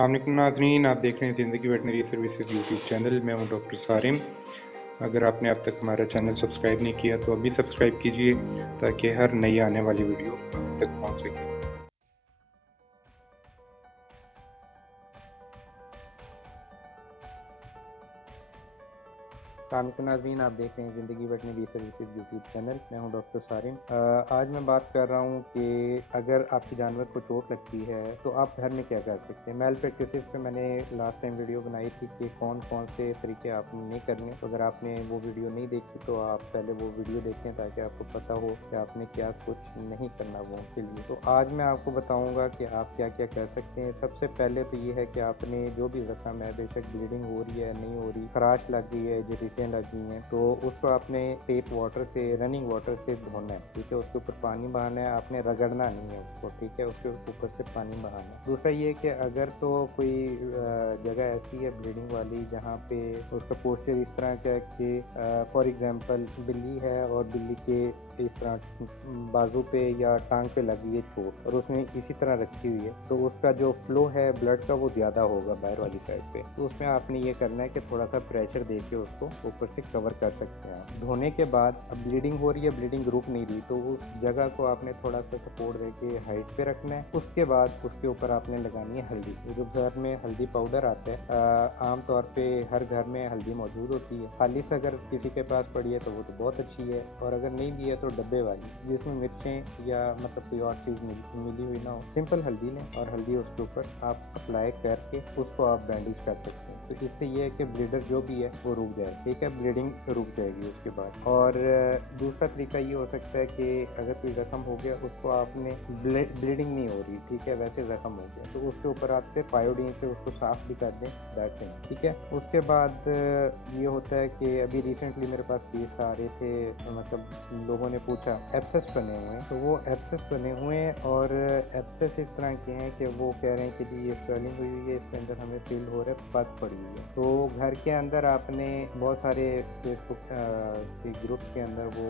अस्सलाम वालेकुम नाज़रीन, आप देख रहे हैं ज़िंदगी वेटनरी सर्विसेज यूट्यूब चैनल। मैं हूं डॉक्टर सारिम। अगर आपने अब तक हमारा चैनल सब्सक्राइब नहीं किया तो अभी सब्सक्राइब कीजिए ताकि हर नई आने वाली वीडियो आप तक पहुंच सके। अस्सलाम नाज़रीन, आप देख रहे हैं ज़िंदगी वेटनरी सर्विसेज यूट्यूब चैनल। मैं हूं डॉक्टर सारिम। आज मैं बात कर रहा हूं कि अगर आपके जानवर को चोट लगती है तो आप घर में क्या कर सकते हैं। मेल प्रैक्टिसेस पे मैंने लास्ट टाइम वीडियो बनाई थी कि कौन कौन से तरीके आपने नहीं करने। तो अगर आपने वो वीडियो नहीं देखी तो आप पहले वो वीडियो देखें ताकि आपको पता हो कि आपने क्या कुछ नहीं करना वो के लिए। तो आज मैं आपको बताऊँगा कि आप क्या क्या कर सकते हैं। सबसे पहले तो ये है कि आपने जो भी ज़ख्म है, बेशक ब्लीडिंग हो रही है नहीं हो रही, खराश लग गई है, जरीसें लग गई हैं, तो उसको आपने टेप वाटर से, रनिंग वाटर से धोना है। ठीक है, उसके ऊपर पानी बहाना है, आपने रगड़ना नहीं है उसको। ठीक है, उसके ऊपर से पानी बहाना है। दूसरा ये कि अगर तो कोई जगह ऐसी है ब्लीडिंग वाली जहाँ पे उसका पोस्चर इस तरह का है कि फॉर एग्जांपल बिल्ली है और बिल्ली के इस तरह बाजू पे या टांग पे लगी है चोट और उसने इसी तरह रखी हुई है, तो उसका जो फ्लो है ब्लड का वो ज़्यादा होगा बाहर वाली साइड पे। तो उसमें आपने ये करना है कि थोड़ा सा प्रेशर दे के उसको ऊपर से कवर कर सकते हैं आप। धोने के बाद अब ब्लीडिंग हो रही है, ब्लीडिंग रुक नहीं रही, तो उस जगह को आपने थोड़ा सा सपोर्ट दे के हाइट पे रखना है। उसके बाद उसके ऊपर आपने लगानी है हल्दी। जो घर में हल्दी पाउडर आता है, आमतौर पे हर घर में हल्दी मौजूद होती है। खालिश अगर किसी के पास पड़ी है तो वो तो बहुत अच्छी है, और अगर नहीं भी है तो डब्बे वाली जिसमें मिर्चें या मतलब कोई और चीज़ मिली हुई ना हो, सिंपल हल्दी लें और हल्दी उसके ऊपर आप अप्लाई करके उसको आप बैंडेज कर सकते हैं। तो इससे ये है कि ब्लीडर जो भी है वो रुक जाए। ठीक है, ब्लीडिंग रुक जाएगी उसके बाद। और दूसरा तरीका ये हो सकता है कि अगर कोई जख्म हो गया, उसको आपने ब्लीडिंग नहीं हो रही, ठीक है, वैसे जख्म हो गया, तो उसके ऊपर आप सिर्फ आयोडीन से उसको साफ भी कर दें, दैट्स इट। ठीक है, उसके बाद ये होता है कि अभी रिसेंटली मेरे पास केस आ रहे थे, मतलब लोगों ने पूछा एब्सेस बने हुए हैं, तो वो एब्सेस बने हुए हैं और एब्सेस इस तरह के हैं कि वो कह रहे हैं कि जी ये स्वेलिंग हुई हुई है, इसके अंदर हमें फील हो रहा है पथ पड़ी हुई है। तो घर के अंदर आपने बहुत सारे फेसबुक के ग्रुप के अंदर वो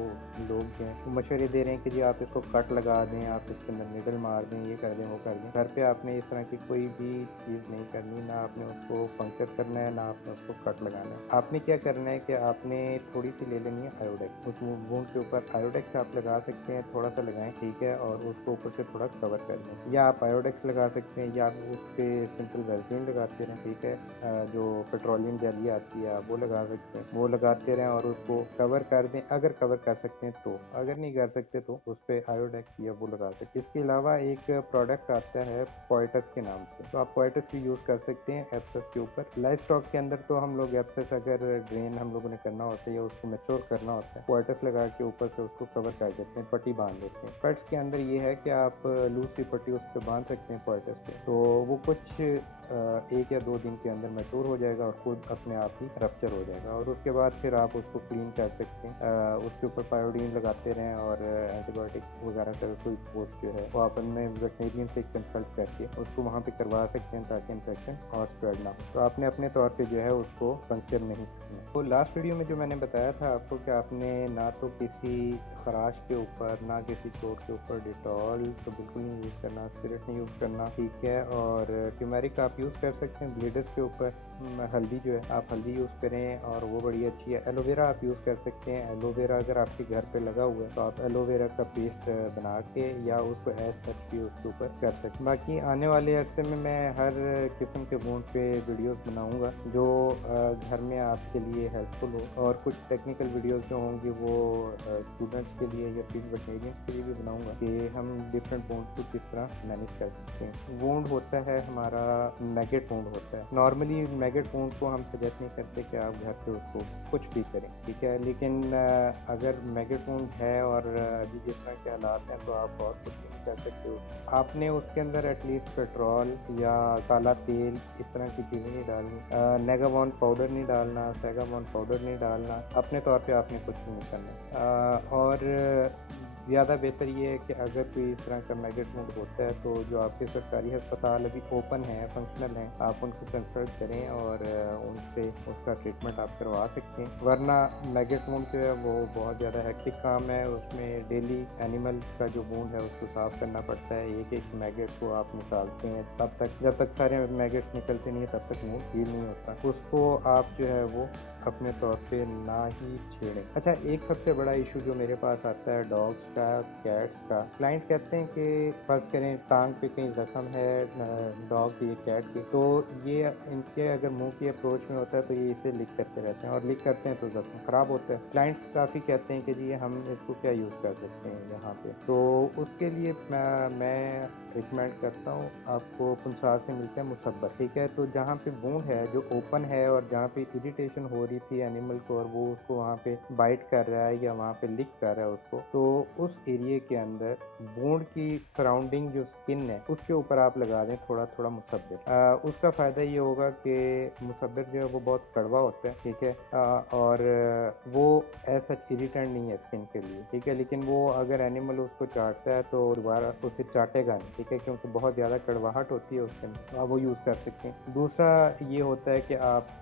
लोग हैं वो मशवरे दे रहे हैं कि जी आप इसको कट लगा दें, आप इसके अंदर निडल मार दें, ये कर दें वो कर दें। घर पे आपने इस तरह की कोई भी चीज़ नहीं करनी, ना आपने उसको पंक्चर करना है, ना आपने उसको कट लगाना है। आपने क्या करना है कि आपने थोड़ी सी ले लेनी है आयोडेक्स। उस वूंड के ऊपर आयोडेक्स आप लगा सकते हैं, थोड़ा सा लगाएं, ठीक है, और उसको ऊपर से थोड़ा कवर कर दें। या आप आयोडेक्स लगा सकते हैं या आप उस पर सिंपल वैसलीन लगाते रहें। ठीक है, जो पेट्रोलियम जेली आती है आप वो लगा सकते हैं, वो लगाते रहें और उसको कवर कर दें अगर कवर कर सकते हैं तो। अगर नहीं कर सकते तो उस पर आयोडेक्स या वो लगा सकते हैं। इसके अलावा एक प्रोडक्ट आता है पोएटस के नाम से, तो आप पोएटस भी यूज़ कर सकते हैं एब्सेस के ऊपर। लाइफ स्टॉक के अंदर तो हम लोग एब्सेस अगर ड्रेन हम लोगों ने करना होता है या उसको मैच्योर करना होता है, पोएटस लगा के ऊपर से उसको कवर कर देते हैं, पट्टी बांध देते हैं। पेट्स के अंदर ये है कि आप लूज सी पट्टी उस पर बांध सकते हैं पोएटस पे, तो वो कुछ 1 या 2 दिन के अंदर मैच्योर हो जाएगा और खुद अपने आप ही रप्चर हो जाएगा, और उसके बाद फिर आप उसको क्लीन कर सकते हैं। उसके ऊपर पायोडीन लगाते रहें और एंटीबायोटिक वगैरह का कोई कोर्स जो है वो आप अपने वेटनेरियन से कंसल्ट करके उसको वहाँ पे करवा सकते हैं ताकि इन्फेक्शन और स्प्रेड ना हो। तो आपने अपने तौर पे जो है उसको पंक्चर नहीं करना। तो लास्ट वीडियो में जो मैंने बताया था आपको कि आपने ना तो किसी खराश के ऊपर ना किसी चोट के ऊपर डिटॉल तो बिल्कुल नहीं यूज़ करना, स्पिरिट नहीं यूज़ करना, ठीक है, और ट्यूमेरिक आप यूज़ कर सकते हैं। ब्लीडर्स के ऊपर हल्दी जो है आप हल्दी यूज़ करें और वो बड़ी अच्छी है। एलोवेरा आप यूज़ कर सकते हैं। एलोवेरा अगर आपके घर पे लगा हुआ है तो आप एलोवेरा का पेस्ट बना के या उसको एज सच भी उसके ऊपर कर सकते हैं। बाकी आने वाले अरसे में मैं हर किस्म के वूंड पे वीडियोस बनाऊंगा जो घर में आपके लिए हेल्पफुल हो, और कुछ टेक्निकल वीडियोस जो होंगी वो स्टूडेंट्स के लिए या फील्ड वेटनेरियंस के लिए भी बनाऊंगा कि हम डिफरेंट वूंड को किस तरह मैनेज कर सकते हैं। वूंड होता है हमारा मैगेट वूंड होता है। नॉर्मली मैगेट वूंड को हम सजेस्ट नहीं करते कि आप घर पे उसको कुछ भी करें, ठीक है, लेकिन अगर मैगेट वूंड है और अभी जिस तरह के हालात हैं तो आप और कुछ नहीं कर सकते हो। आपने उसके अंदर एटलीस्ट पेट्रोल या काला तेल इस तरह की चीज़ें नहीं डालनी, नेगाबॉन पाउडर नहीं डालना, सेगाबॉन पाउडर नहीं डालना, अपने तौर पे आपने कुछ नहीं करना। और ज़्यादा बेहतर ये है कि अगर कोई इस तरह का मैगेट वुंड होता है तो जो आपके सरकारी अस्पताल अभी ओपन हैं, फंक्शनल हैं, आप उनको कंसल्ट करें और उनसे उसका ट्रीटमेंट आप करवा सकते हैं। वरना मैगेट वुंड जो है वो बहुत ज़्यादा हेक्टिक काम है, उसमें डेली एनिमल का जो वुंड है उसको साफ़ करना पड़ता है। एक मैगेट को आप निकालते हैं, तब तक जब तक सारे मैगेट्स निकलते नहीं है तब तक वुंड हील नहीं होता। उसको आप जो है वो अपने तौर पे ना ही छेड़ें। अच्छा, एक सबसे बड़ा इशू जो मेरे पास आता है डॉग्स का, कैट्स का। क्लाइंट कहते हैं कि फर्ज करें टांग पे कहीं जख्म है डॉग की, कैट की, तो ये इनके अगर मुंह की अप्रोच में होता है तो ये इसे लिक करते रहते हैं और लिक करते हैं तो जख्म खराब होता है। क्लाइंट्स काफ़ी कहते हैं कि जी हम इसको क्या यूज़ कर सकते हैं यहाँ पे, तो उसके लिए मैं रिकमेंड करता हूँ आपको पुंसार से मिलता है मुसब्बर, ठीक है। तो जहाँ पे वुंड है जो ओपन है और जहाँ पे इरिटेशन हो रही थी एनिमल को और वो उसको वहाँ पे बाइट कर रहा है या वहाँ पे लिक कर रहा है उसको, तो उस एरिया के अंदर वुंड की सराउंडिंग जो स्किन है उसके ऊपर आप लगा दें थोड़ा थोड़ा मुसब्बिर। उसका फ़ायदा ये होगा कि मुसब्बिर जो है वो बहुत कड़वा होता है, ठीक है, और वो ऐसा इरिटेंट नहीं है स्किन के लिए, ठीक है। लेकिन वो अगर एनिमल उसको चाटता है तो दोबारा उसे चाटेगा नहीं, ठीक है, क्योंकि बहुत ज़्यादा कड़वाहट होती है उसके अंदर, तो आप वो यूज़ कर सकते हैं। दूसरा ये होता है कि आप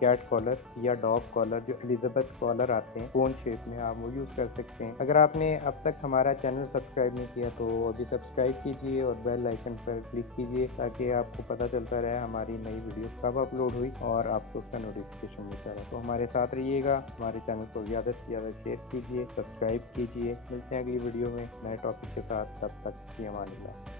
कैट कॉलर या डॉग कॉलर, जो एलिजाबेथ कॉलर आते हैं कोन शेप में, आप वो यूज़ कर सकते हैं। अगर आपने अब तक हमारा चैनल सब्सक्राइब नहीं किया तो अभी सब्सक्राइब कीजिए और बेल आइकन पर क्लिक कीजिए ताकि आपको पता चलता रहे हमारी नई वीडियो कब अपलोड हुई और आपको उसका नोटिफिकेशन मिलता रहे। तो हमारे साथ रहिएगा, हमारे चैनल को ज़्यादा से ज़्यादा शेयर कीजिए, सब्सक्राइब कीजिए। मिलते हैं अगली वीडियो में नए टॉपिक के साथ, तब तक की अमान अल्लाह।